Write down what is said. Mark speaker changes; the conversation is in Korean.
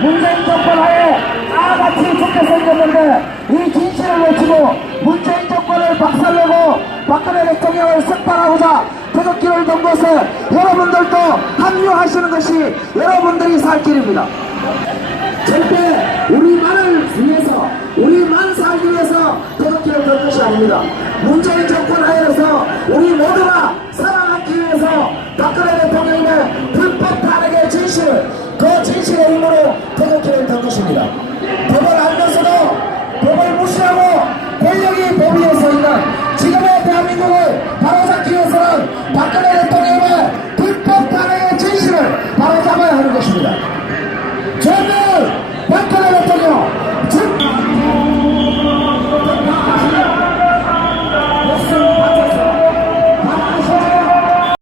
Speaker 1: 문재인 정권 하에 다 같이 좋게 생겼는데 이 진실을 외치고 문재인 정권을 박살내고 박근혜 대통령을 석방하고자 태극기를 던 것에 여러분들도 합류하시는 것이 여러분들이 살 길입니다.
Speaker 2: 절대 우리만을 위해서 우리만 살기 위해서 태극기를 던 것이 아닙니다. 문재인 정권 하에서 우리 모두가 살아남기 위해서 박근혜 대통령 정치가 힘으로 태극기를 든 것입니다. 법을 알면서도 법을 무시하고 권력이 법위에서 있는 지금의 대한민국을 바로잡기 위해서는 박근혜 대통령의 불법 탄핵의 진실을 바로잡아야 하는 것입니다.